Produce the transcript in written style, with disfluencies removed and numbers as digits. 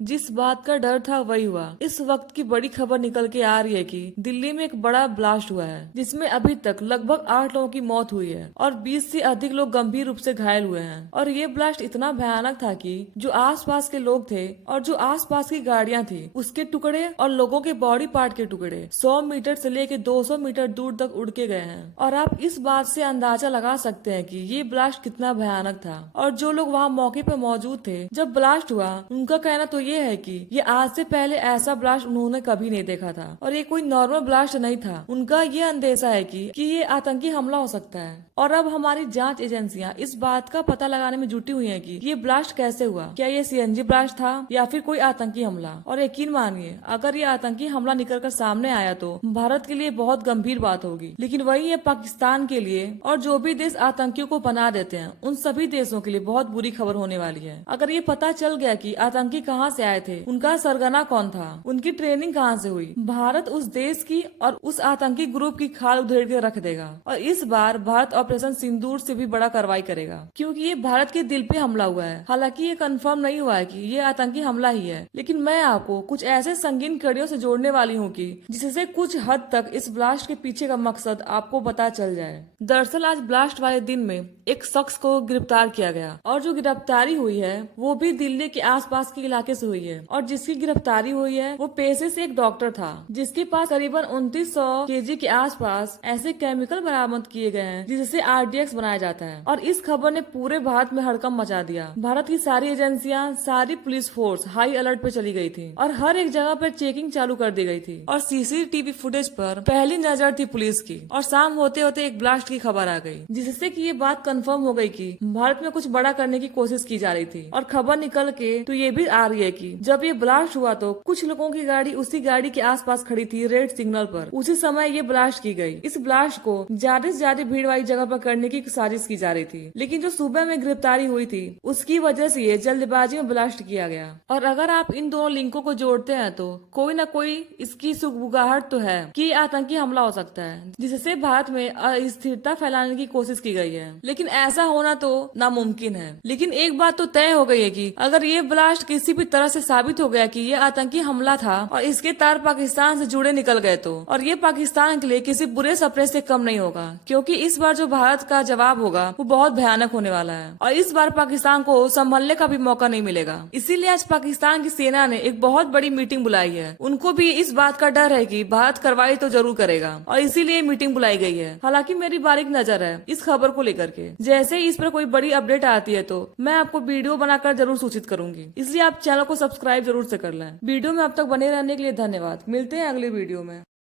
जिस बात का डर था वही हुआ। इस वक्त की बड़ी खबर निकल के आ रही है कि दिल्ली में एक बड़ा ब्लास्ट हुआ है जिसमें अभी तक लगभग 8 लोगों की मौत हुई है और 20 से अधिक लोग गंभीर रूप से घायल हुए हैं। और ये ब्लास्ट इतना भयानक था कि जो आसपास के लोग थे और जो आसपास की गाड़ियां थी उसके टुकड़े और लोगों के बॉडी पार्ट के टुकड़े 100 मीटर से लेके 200 मीटर दूर तक उड़ के गए हैं। और आप इस बात से अंदाजा लगा सकते हैं कि ये ब्लास्ट कितना भयानक था। और जो लोग वहाँ मौके पे मौजूद थे जब ब्लास्ट हुआ, उनका कहना तो ये है कि ये आज से पहले ऐसा ब्लास्ट उन्होंने कभी नहीं देखा था और ये कोई नॉर्मल ब्लास्ट नहीं था। उनका ये अंदेशा है कि ये आतंकी हमला हो सकता है। और अब हमारी जांच एजेंसियां इस बात का पता लगाने में जुटी हुई हैं कि ये ब्लास्ट कैसे हुआ, क्या ये सीएनजी ब्लास्ट था या फिर कोई आतंकी हमला। और यकीन मानिए, अगर ये आतंकी हमला निकल कर सामने आया तो भारत के लिए बहुत गंभीर बात होगी, लेकिन वही ये पाकिस्तान के लिए और जो भी देश आतंकियों को पनाह देते हैं उन सभी देशों के लिए बहुत बुरी खबर होने वाली है। अगर ये पता चल गया कि आतंकी कहाँ से आए थे, उनका सरगना कौन था, उनकी ट्रेनिंग कहाँ से हुई, भारत उस देश की और उस आतंकी ग्रुप की खाल उधेड़ के रख देगा। और इस बार भारत ऑपरेशन सिंदूर से भी बड़ा कार्रवाई करेगा, क्योंकि ये भारत के दिल पे हमला हुआ है। हालांकि ये कंफर्म नहीं हुआ है कि ये आतंकी हमला ही है, लेकिन मैं आपको कुछ ऐसे संगीन कड़ियों से जोड़ने वाली हूँ कि जिससे कुछ हद तक इस ब्लास्ट के पीछे का मकसद आपको पता चल जाए। दरअसल आज ब्लास्ट वाले दिन में एक शख्स को गिरफ्तार किया गया और जो गिरफ्तारी हुई है वो भी दिल्ली के आसपास के इलाके से हुई है। और जिसकी गिरफ्तारी हुई है वो पेशे से एक डॉक्टर था जिसके पास करीबन 2900 केजी के आसपास ऐसे केमिकल बरामद किए गए हैं जिससे आरडीएक्स बनाया जाता है। और इस खबर ने पूरे भारत में हड़कंप मचा दिया। भारत की सारी एजेंसियां, सारी पुलिस फोर्स हाई अलर्ट पे चली गई थी और हर एक जगह पर चेकिंग चालू कर दी गई थी। और सीसीटीवी फुटेज पर पहली नजर थी पुलिस की। और शाम होते होते एक ब्लास्ट की खबर आ गई जिससे कि ये बात कंफर्म हो गई कि भारत में कुछ बड़ा करने की कोशिश की जा रही थी। और खबर निकल के तो ये भी आ रही है कि जब ये ब्लास्ट हुआ तो कुछ लोगों की गाड़ी उसी गाड़ी के आसपास खड़ी थी रेड सिग्नल पर। उसी समय ये ब्लास्ट की गई। इस ब्लास्ट को ज्यादा से ज्यादा भीड़ वाली जगह पर करने की साजिश की जा रही थी, लेकिन जो सुबह में गिरफ्तारी हुई थी उसकी वजह से ये जल्दबाजी में ब्लास्ट किया गया। और अगर आप इन दोनों लिंकों को जोड़ते हैं तो कोई न कोई इसकी सुगबुगाहट तो है कि आतंकी हमला हो सकता है जिससे भारत में अस्थिरता फैलाने की कोशिश की गई है। लेकिन ऐसा होना तो नामुमकिन है। लेकिन एक बात तो तय हो गई है कि अगर ये ब्लास्ट किसी भी तरह से साबित हो गया कि ये आतंकी हमला था और इसके तार पाकिस्तान से जुड़े निकल गए तो, और ये पाकिस्तान के लिए किसी बुरे सपने से कम नहीं होगा, क्योंकि इस बार जो भारत का जवाब होगा वो बहुत भयानक होने वाला है और इस बार पाकिस्तान को संभलने का भी मौका नहीं मिलेगा। इसीलिए आज पाकिस्तान की सेना ने एक बहुत बड़ी मीटिंग बुलाई है। उनको भी इस बात का डर है कि भारत कार्रवाई तो जरूर करेगा और इसीलिए मीटिंग बुलाई गई है। हालांकि मेरी बारीक नजर है इस खबर को लेकर के, जैसे ही इस पर कोई बड़ी अपडेट आती है तो मैं आपको वीडियो बनाकर जरूर सूचित करूंगी। इसलिए आप चैनल को सब्सक्राइब जरूर से कर लें। वीडियो में अब तक बने रहने के लिए धन्यवाद। मिलते हैं अगले वीडियो में।